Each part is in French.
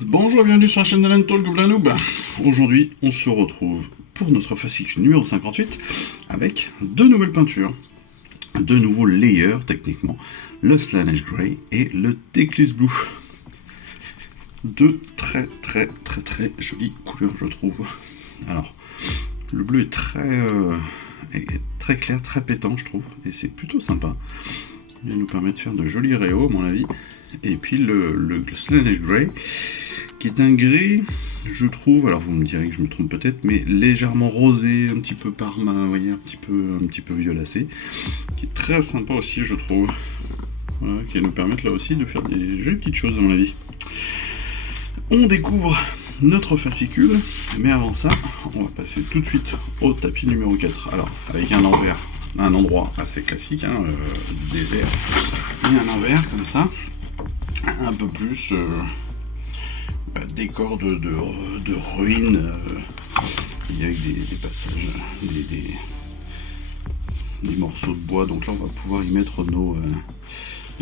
Bonjour et bienvenue sur la chaîne d'Alan Talk Gobelin Noob. Aujourd'hui, on se retrouve pour notre fascicule numéro 58 avec deux nouvelles peintures, deux nouveaux layers techniquement, le Slaanesh Grey et le Teclis Blue. Deux très jolies couleurs, je trouve. Alors, le bleu est très clair, très pétant, je trouve, et c'est plutôt sympa. Il nous permet de faire de jolis réaux, à mon avis. Et puis le Slaanesh Grey, qui est un gris, je trouve, alors vous me direz que je me trompe peut-être, mais légèrement rosé, un petit peu parma, vous voyez, un petit peu violacé, qui est très sympa aussi, je trouve. Voilà, qui va nous permettre là aussi de faire des jolies petites choses, à mon avis. On découvre notre fascicule, mais avant ça, on va passer tout de suite au tapis numéro 4. Alors, avec un endroit assez classique, désert, et un envers comme ça, un peu plus décor de ruines, avec des passages, des morceaux de bois. Donc là, on va pouvoir y mettre nos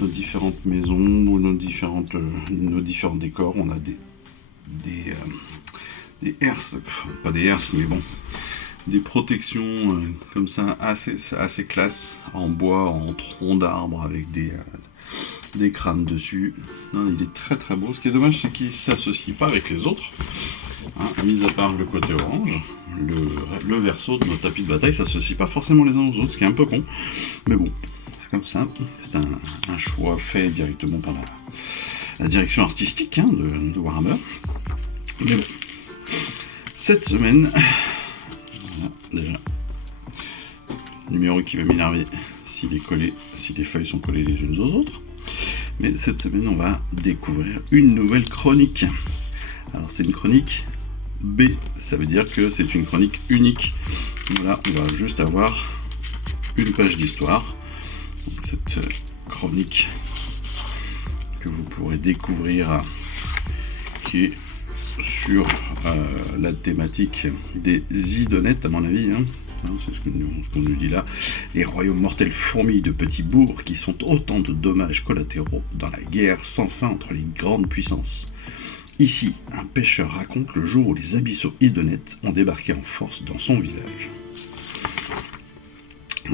différentes maisons, ou nos différents décors. On a des herses, enfin, pas des herses, mais bon, des protections comme ça, assez classe, en bois, en tronc d'arbre, avec des crânes dessus. Non, il est très beau. Ce qui est dommage, c'est qu'il ne s'associe pas avec les autres. Mis à part le côté orange, le verso de nos tapis de bataille ne s'associe pas forcément les uns aux autres, ce qui est un peu con. Mais bon, c'est comme ça. C'est un choix fait directement par la direction artistique de Warhammer. Mais bon, cette semaine, voilà, déjà, numéro qui va m'énerver si les feuilles sont collées les unes aux autres. Mais cette semaine, on va découvrir une nouvelle chronique. Alors, c'est une chronique B, ça veut dire que c'est une chronique unique. Voilà, on va juste avoir une page d'histoire. Cette chronique que vous pourrez découvrir, qui est sur la thématique des idonettes, à mon avis. C'est ce qu'on nous dit là. Les royaumes mortels fourmillent de petits bourgs qui sont autant de dommages collatéraux dans la guerre sans fin entre les grandes puissances. Ici, un pêcheur raconte le jour où les abyssaux idonettes ont débarqué en force dans son village.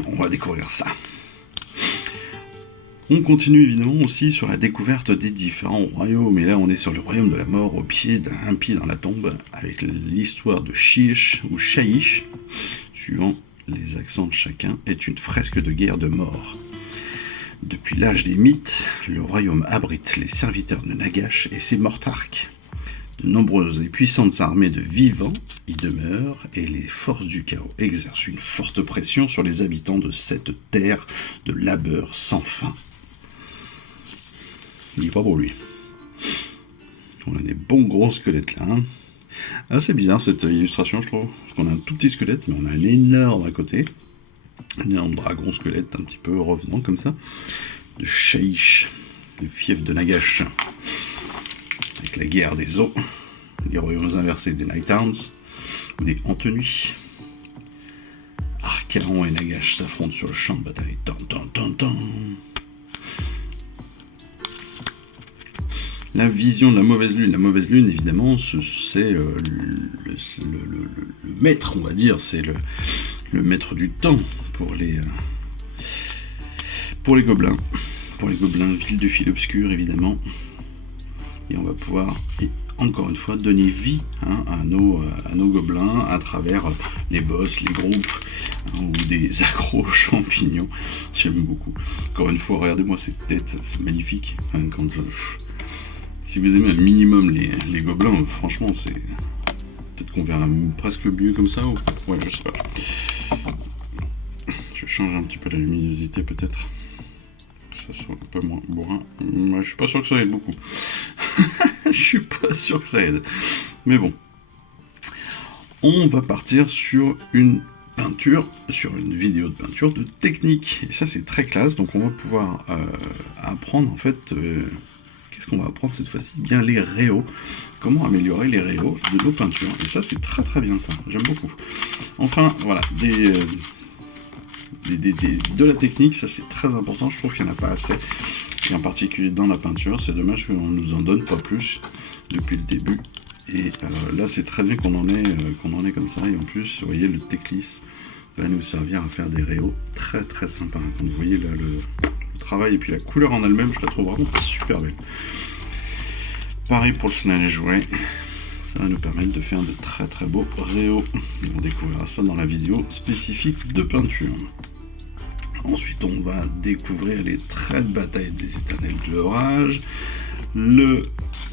On va découvrir ça. On continue évidemment aussi sur la découverte des différents royaumes, et là on est sur le royaume de la mort au pied d'un impie dans la tombe, avec l'histoire de Shyish ou Shyish, suivant les accents de chacun, est une fresque de guerre de mort. Depuis l'âge des mythes, le royaume abrite les serviteurs de Nagash et ses mortarques. De nombreuses et puissantes armées de vivants y demeurent, et les forces du chaos exercent une forte pression sur les habitants de cette terre de labeur sans fin. Il est pas beau, lui. On a des bons gros squelettes là. C'est bizarre cette illustration, je trouve. Parce qu'on a un tout petit squelette, mais on a un énorme à côté. Un énorme dragon squelette, un petit peu revenant comme ça. De Shyish, le fief de Nagash. Avec la guerre des eaux, les royaumes inversés des Nighthounds, des Antenues. Archaon et Nagash s'affrontent sur le champ de bataille. La vision de la mauvaise lune. La mauvaise lune, évidemment, c'est le maître, on va dire. C'est le maître du temps pour les gobelins. Pour les gobelins, ville du fil obscur, évidemment. Et on va pouvoir, encore une fois, donner vie à nos gobelins à travers les boss, les groupes, ou des accros champignons. J'aime beaucoup. Encore une fois, regardez-moi cette tête, c'est magnifique. Si vous aimez un minimum les gobelins, franchement, c'est... Peut-être qu'on verra presque mieux comme ça, ou... Ouais, je sais pas. Je vais changer un petit peu la luminosité, peut-être. Que ça soit un peu moins bourrin. Je suis pas sûr que ça aide beaucoup. Je suis pas sûr que ça aide. Mais bon. On va partir sur une vidéo de peinture de technique. Et ça, c'est très classe. Donc, on va pouvoir apprendre, en fait... Qu'est-ce qu'on va apprendre cette fois-ci? Bien les réaux. Comment améliorer les réaux de nos peintures. Et ça, c'est très bien, ça. J'aime beaucoup. Enfin, voilà. De la technique, ça, c'est très important. Je trouve qu'il n'y en a pas assez. et en particulier dans la peinture. C'est dommage qu'on ne nous en donne pas plus depuis le début. Et là, c'est très bien qu'on en ait comme ça. Et en plus, vous voyez, le Teclis va nous servir à faire des réaux très très sympas. Quand vous voyez là, le travail et puis la couleur en elle-même, je la trouve vraiment super belle. Pareil pour le Slane Jouet. Ça va nous permettre de faire de très très beaux réaux. On découvrira ça dans la vidéo spécifique de peinture. Ensuite, on va découvrir les traits de bataille des Éternels de l'Orage, le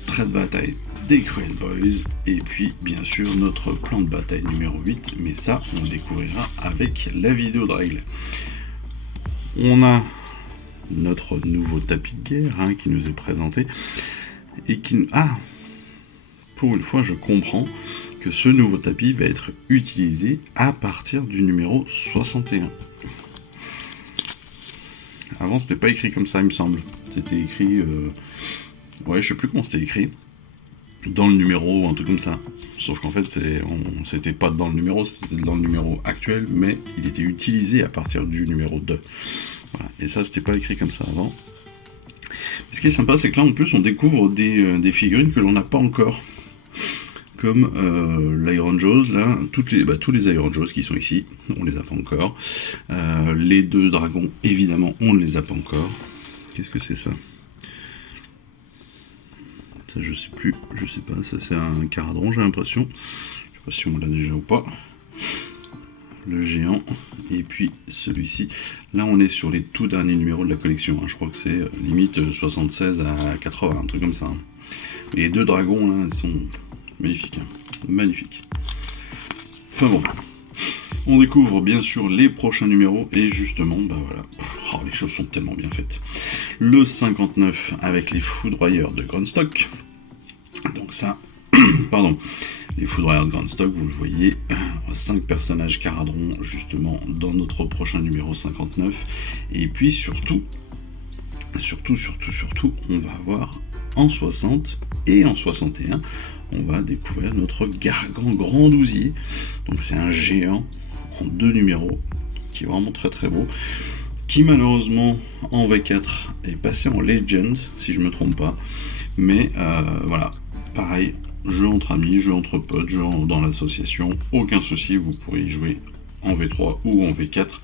trait de bataille des Cruel Boys, et puis bien sûr notre plan de bataille numéro 8, mais ça on le découvrira avec la vidéo de règle. On a notre nouveau tapis de guerre qui nous est présenté, et qui... Ah, pour une fois je comprends que ce nouveau tapis va être utilisé à partir du numéro 61. Avant c'était pas écrit comme ça il me semble, c'était écrit... Ouais, je sais plus comment c'était écrit. Dans le numéro ou un truc comme ça. Sauf qu'en fait, c'était pas dans le numéro, c'était dans le numéro actuel, mais il était utilisé à partir du numéro 2. Voilà. Et ça, c'était pas écrit comme ça avant. Ce qui est sympa, c'est que là, en plus, on découvre des figurines que l'on n'a pas encore. Comme l'Iron Jaws, là, tous les Iron Jaws qui sont ici, on les a pas encore. Les deux dragons, évidemment, on ne les a pas encore. Qu'est-ce que c'est ça ? Ça, je sais plus, je sais pas, ça c'est un caradron, j'ai l'impression. Je sais pas si on l'a déjà ou pas. Le géant, et puis celui-ci. Là, on est sur les tout derniers numéros de la collection. Je crois que c'est limite 76 à 80, un truc comme ça. Les deux dragons, là, ils sont magnifiques. Magnifiques. Enfin bon. On découvre bien sûr les prochains numéros, et justement, bah voilà. Oh, les choses sont tellement bien faites. Le 59 avec les foudroyeurs de Grunstock. Donc ça, pardon, les foudroyeurs de Grunstock, vous le voyez, 5 personnages caradrons justement dans notre prochain numéro 59. Et puis surtout, on va avoir en 60 et en 61, on va découvrir notre Gargan Grandousier. Donc c'est un géant en 2 numéros, qui est vraiment très très beau, qui malheureusement en V4 est passé en Legend, si je me trompe pas, mais voilà, pareil, jeu entre amis, jeu entre potes, jeu dans l'association, aucun souci, vous pourrez y jouer en V3 ou en V4,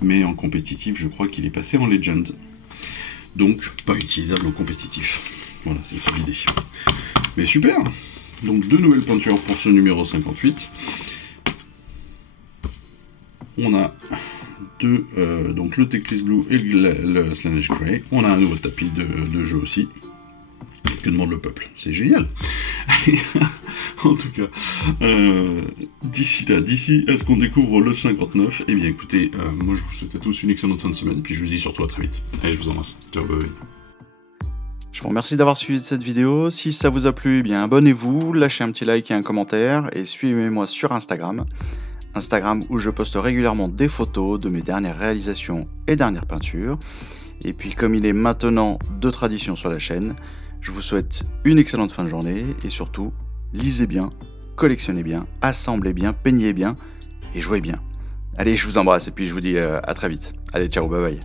mais en compétitif, je crois qu'il est passé en Legend, donc pas utilisable en compétitif. Voilà, c'est ça l'idée. Mais super. Donc 2 nouvelles peintures pour ce numéro 58. On a donc le Teclis Blue et le Slaanesh Grey. On a un nouveau tapis de jeu aussi. Que demande le peuple? C'est génial. En tout cas, d'ici à ce qu'on découvre le 59, eh bien écoutez, moi je vous souhaite à tous une excellente fin de semaine, puis je vous dis surtout à très vite. Allez, je vous embrasse. Ciao, bye bye. Je vous remercie d'avoir suivi cette vidéo. Si ça vous a plu, eh bien abonnez-vous, lâchez un petit like et un commentaire, et suivez-moi sur Instagram où je poste régulièrement des photos de mes dernières réalisations et dernières peintures. Et puis comme il est maintenant de tradition sur la chaîne, je vous souhaite une excellente fin de journée, et surtout, lisez bien, collectionnez bien, assemblez bien, peignez bien, et jouez bien. Allez, je vous embrasse, et puis je vous dis à très vite. Allez, ciao, bye bye.